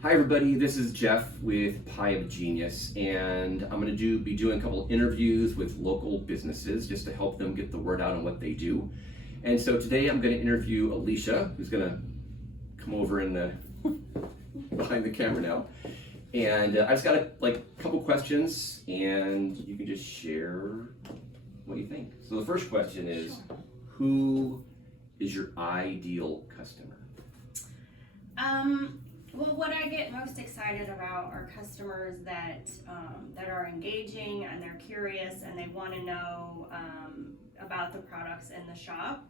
Hi everybody, this is Jeff with Pie of Genius, and I'm going to be doing a couple of interviews with local businesses just to help them get the word out on what they do. And so today I'm going to interview Alisha, who's going to come over in the behind the camera now. And I just got a couple questions, and you can just share what you think. So the first question is, who is your ideal customer? Well, what I get most excited about are customers that are engaging and they're curious and they want to know about the products in the shop.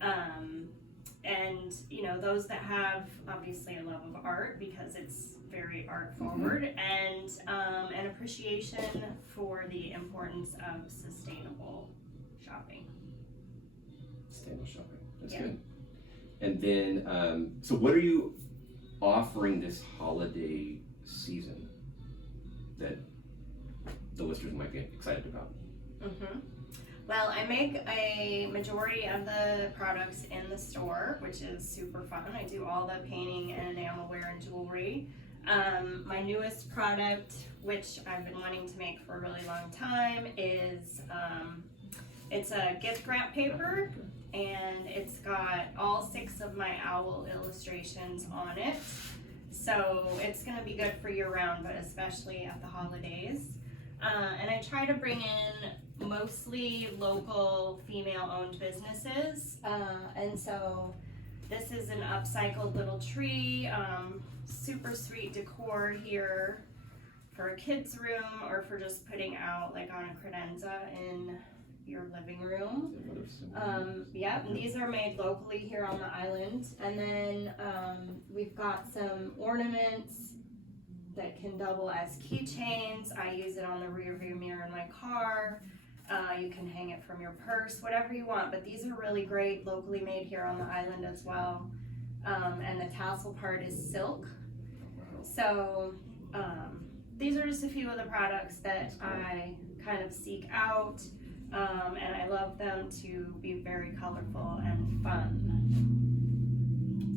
And you know, those that have obviously a love of art because it's very art forward, and an appreciation for the importance of sustainable shopping. Sustainable shopping. That's Yeah. good. And then, so what are you offering this holiday season that the listeners might be excited about? Well, I make a majority of the products in the store, which is super fun. I do all the painting and enamelware and jewelry. My newest product, which I've been wanting to make for a really long time, is it's a gift wrap paper, and it's got all 6 of my owl illustrations on it. So it's gonna be good for year round, but especially at the holidays. And I try to bring in mostly local female-owned businesses. And so this is an upcycled little tree, super sweet decor here for a kid's room or for just putting out like on a credenza in your living room. Yeah, and these are made locally here on the island. And then we've got some ornaments that can double as keychains. I use it on the rear view mirror in my car. You can hang it from your purse, whatever you want, but these are really great, locally made here on the island as well. And the tassel part is silk. So these are just a few of the products that I kind of seek out. And I love them to be very colorful and fun.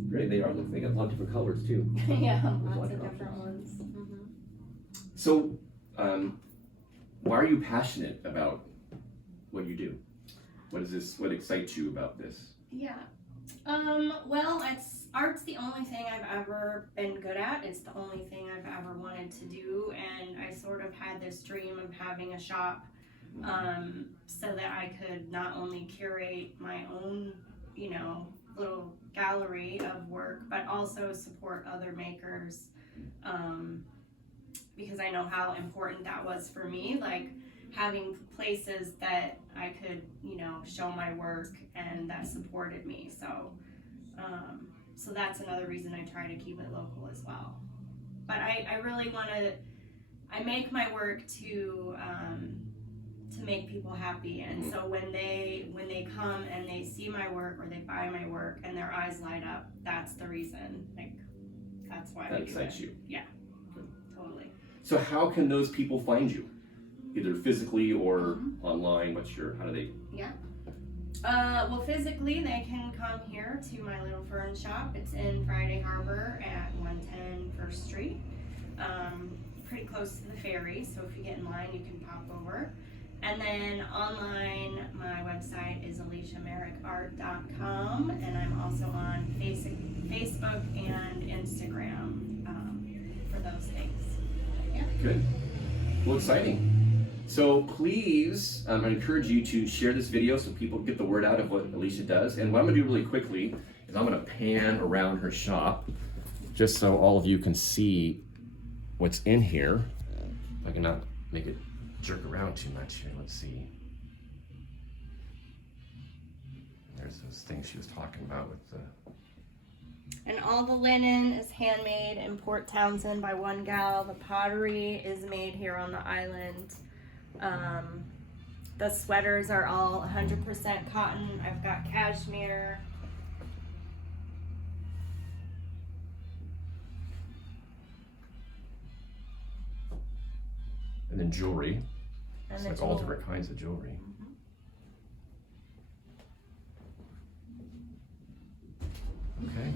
Great, they got a lot of different colors too. Yeah, There's lots of options. different ones. So, why are you passionate about what you do? What excites you about this? Yeah. Well, art's the only thing I've ever been good at. It's the only thing I've ever wanted to do, and I sort of had this dream of having a shop so that I could not only curate my own, you know, little gallery of work, but also support other makers, because I know how important that was for me, like having places that I could, you know, show my work and that supported me. So so that's another reason I try to keep it local as well. But I really want to, I make my work to make people happy, and so when they come and they see my work or they buy my work and their eyes light up, that's the reason. Like, that's why That we do excites it. you. Yeah, totally. So how can those people find you? Either physically or online? How do they? Yeah. Well, physically, they can come here to my little fern shop. It's in Friday Harbor at 110 First Street. Pretty close to the ferry, so if you get in line, you can pop over. And then online, my website is AlishaMerrickArt.com, and I'm also on Facebook and Instagram for those things. Yeah. Good. Well, exciting. So please, I encourage you to share this video so people get the word out of what Alisha does. And what I'm gonna do really quickly is I'm gonna pan around her shop just so all of you can see what's in here. If I can not make it jerk around too much here. Let's see. There's those things she was talking about with the... And all the linen is handmade in Port Townsend by one gal. The pottery is made here on the island. The sweaters are all 100% cotton. I've got cashmere. And then jewelry. And It's the like all jewelry. different kinds of jewelry. Okay.